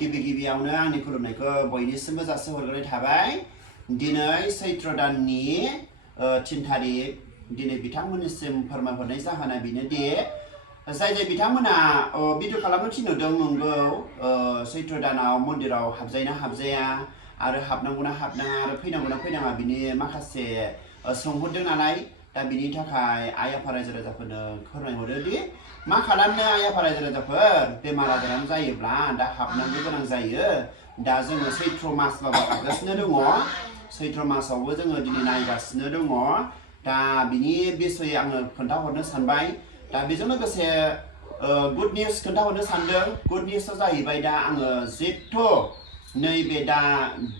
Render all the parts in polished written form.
गिबियावनो आंनि खुलुमनायखौ बयनिसिमबो जासिहरग्रोनाय थाबाय। दिनै सैत्र दाननि 3 थारिख दिनै बिथांमोननिसिम फोरमायहरनाय जाहोना बेनोदि जाय बिथांमोना भिडिअ खालामनो थिनहरदों नंगौ सैत्र दानाव मन्दिराव हाबजायोना हाबजाया आरो हाबनांगौना हाबनाङा आरो फैनांगौना फैनाङा बिनि माखासे सोंहरदों नालाय दा बिनि थाखाय आइ आफा रायजो राजाफोरनो फोरमायहरो दि मा खालामनो आइ आफा रायजो राजाफोर बेमार आजारानो जायोब्ला दा हाबनांगौ गोनां जायो। दा जोङो सैत्र मासबाबो हाबगासिनो दङ, सैत्र मासावबो जोङो दिनै नायगासिनो दङ। दा बिनि बिसयै आङो खोन्थाहरनो सानबाय। दा बेजों लोगोसे गुड निउस खोन्थाहरनो सानदों। गुड निउसआ जाहैबाय दा आङो जेथु नैबे दा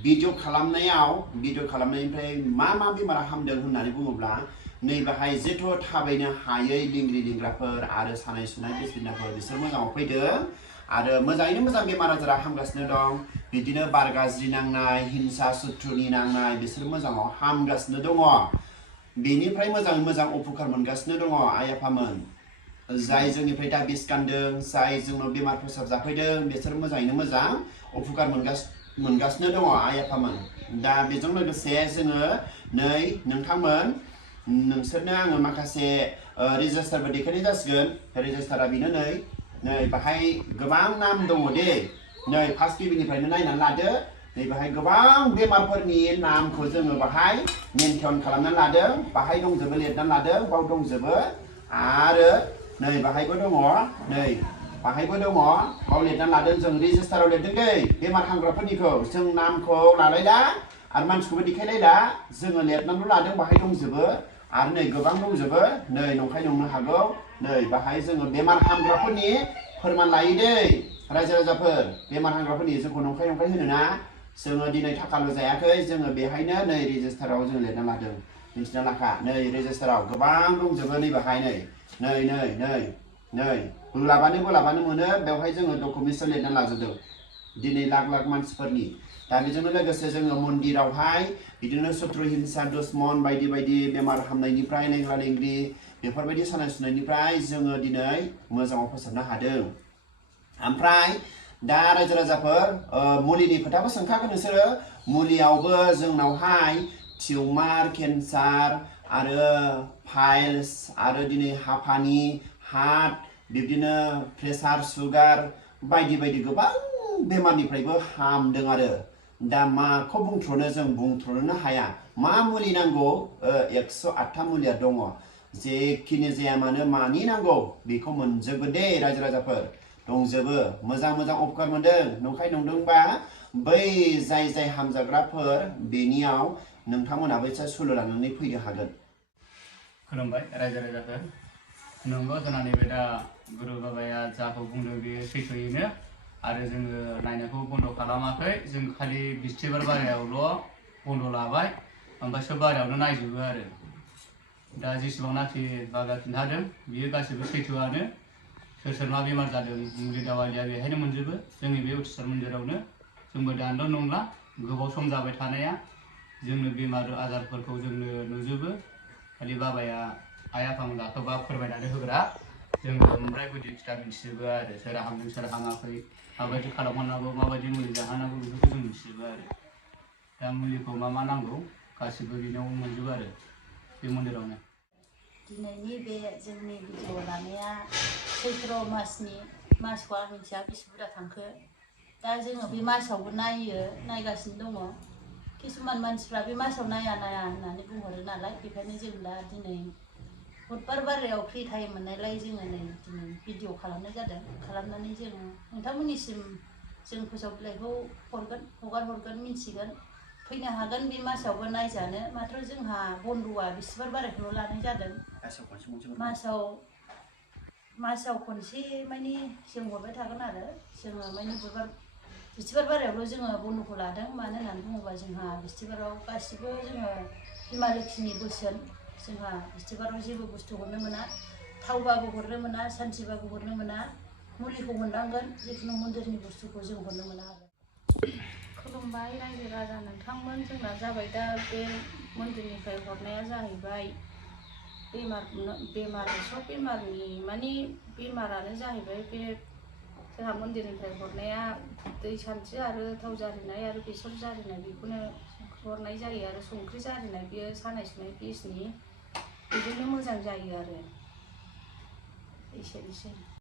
भिडिअ खालामनायनिफ्राय मा बेमारा हामदों होननानै बुङोब्ला नैबेहाय जेथु थाबायनो हायै लिंग्रि लिंग्राफोर आरो सानाय सुनाय बिसनाफोर बिसोर मोजाङाव फैदों आरो मोजाङैनो मोजां बेमार आजारा हामगासिनो दं। बिदिनो बार गाज्रि नांनाय हिंसा सुथ्रुनि नांनाय बिसोर मोजाङाव हामगासिनो दङ। बेनिफ्राय मोजाङै मोजां उपकार मोनगासिनो दङ आइ आफामोन। जाय जोंनिफ्राय दा बिस गानदों, जाय जोंनाव बेमार फोसाब जाफैदों बिसोर मोजाङैनो मोजां उपकार मोनगासिनो दङ आइ आफामोन। दा बेजों लोगोसे जोङो नै नोंथांमोन नोंसोरनो आङो माखासे रेजिस्टारबो देखायनाय जासिगोन। रेजिस्टारा बेनो नै बाहाय गोबां नाम दङ दे। नै फार्स्ट गिबिनिफ्रायनो नायनानै लादो। नै बाहाय गोबां बेमारफोरनि नामखौ जोङो बाहाय मेनसन खालामनानै लादों। बाहाय दंजोबो, लिरनानै लादों, बाव दंजोबो। आरो नै बाहायबो दङ, नै बाहायबो दङ, बाव लिरनानै लादों। जों रेजिस्टाराव लिरदों दै बेमार हामग्राफोरनिखौ। जों नामखौ लालायला आरो मानसिखौबो देखायलायला, जोङो लिरनानैल' लादों, बाहाय दंजोबो। आरो नै गोबां दंजोबो, नै नंखाय नंनो हागौ। नै बाहाय जोङो बेमार हामग्राफोरनि फोरमान लायो दै रायजो राजाफोर। बेमार हामग्राफोरनि जोंखौ नंखाय होनो ना। जोङो दिनै थाखाल' जायाखै, जोङो बेहायनो नै रेजिस्टाराव जों लिरना लादों। मिन्थिना लाखा, नै रेजिस्टाराव गोबां दंजोबो। नै बाहाय नै बोलाबानो मोनो। बेवहाय जोङो डकुमेन्टसआव लिरना लाजोबदों दिनै लाख मानसिफोरनि। दा बेजोंनो लोगोसे जोङो मन्दिरावहाय बिदिनो सुथ्रु हिंसा दुश्मन बायदि बेमार हामनायनिफ्राय नेंग्रा नेंग्रि बेफोरबायदि सानाय सुनायनिफ्राय जोङो दिनै मोजाङाव फोसाबनो हादों। ओमफ्राय दा रायजो राजाफोर मुलिनि खोथाबो सोंखागोन नोंसोरो। मुलियावबो जोंनावहाय टिउमार, केन्सार आरो फाइल्स आरो दिनै हापानि, हार्ट, बिब्दिनो प्रेसार, सुगार बायदि गोबां बेमारनिफ्रायबो हामदों आरो। दा माखौ बुंथ्र'नो, जों बुंथ्र'नो हाया। मा मुलि नांगौ 108था मुलिया दङ। जेखिनि जाया मानो मानि नांगौ बेखौ मोनजोबो दे रायजो राजाफोर, दंजोबो। मोजां उपकार मोनदों। नंखाय नंदोंबा बै जाय हामजाग्राफोर बेनियाव नोंथांमोनाबो एसे सुलु लानानै फैनो हागोन। खुलुमबाय रायजो राजाफोर। नंगौ जोंना नैबे दा गुरु बाबाया जाखौ बुंदों बेयो सैथोयैनो। आरो जोङो नायनायखौ बन्द खालामाखै। जों खालि बिस्थिबार बारायावल' बन्द लाबाय, ओमफ्राय सब बारायावनो नायजोबो आरो। दा जेसेबांनाखि बाबाया खिन्थादों बियो गासिबो सैथोआनो। सोर मा बेमार जादों मुलि दावालिया बेहायनो मोनजोबो, जोंनि बे उथ्रिसार मन्दिरावनो। जोंबो दानोल' नंला, गोबाव सम जाबाय थानाया। जोंनो बेमार आजारफोरखौ जोंनो नुजोबो। खालि बाबाया आइ आफामोन गाखोबा फोरमायनानै होग्रा। जोङो ओमफ्राय गुदि खिथा मिथिजोबो आरो सोर हामदों सोर हामाखै, माबायदि खालामहरनांगौ, माबायदि मुलि जाहोनांगौ बेफोरखौ जों मिथिजोबो आरो। दा मुलिखौ मा नांगौ गासिबो बेनाव मोनजोबो आरो बे मन्दिरावनो। दिनैनि बे जोंनि भिडिअ लानाया सैत्र मासखौ आं मिथिया बेसे बुरजा थांखो। दा जोङो बे मासावबो नायगासिनो दङ। किसुमान मानसिफ्रा बे मासाव नाया होननानै बुंहरो नालाय, बेखायनो जों दा दिनै बुधबार बारायाव फ्रि टाइम मोननायलाय जोङो नै दिनै भिडिअ खालामनाय जादों। खालामनानै जों नोंथांमोननिसिम जों फोसाव बिलाइखौ हगार हरगोन, मिन्थिगोन। फैनो हागोन बे मासावबो नायजानो। माथ्र जोंहा बन्द'आ बिस्थिबार बारायखौल' लानाय जादों। मासाव खनसे मानि जों हरबाय थागोन आरो। जोङो मानि बिस्थिबार बारायावल' जोङो बन्द'खौ लादों। मानो होननानै बुङोबा जोंहा बिस्थिबाराव गासिबो जोङो बिमा लोखिनि बोसोन। जोंहा बिस्थिबाराव जेबो बुस्थु हरनो मोना, थावबाबो हरनो मोना, सान्थिबाबो हरनो मोना। मुलिखौ मोननांगोन, जिखुनु मन्दिरनि बुस्थुखौ जों हरनो मोना आरो। खुलुमबाय रायजो राजा नोंथांमोन। जोंना जाबाय दा बे मन्दिरनिफ्राय हरनाया जाहैबाय सब बेमारनि माने बेमारानो जाहैबाय बे जोंहा मन्दिरनिफ्राय हरनाया दै सान्थि आरो थाव जारिनाय आरो बेसर जारिनाय बेखौनो हरनाय जायो आरो संख्रि जारिनाय बेयो सानाय सुनाय गेसनि बेजोंनो मोजां जायो आरो एसेनोसै।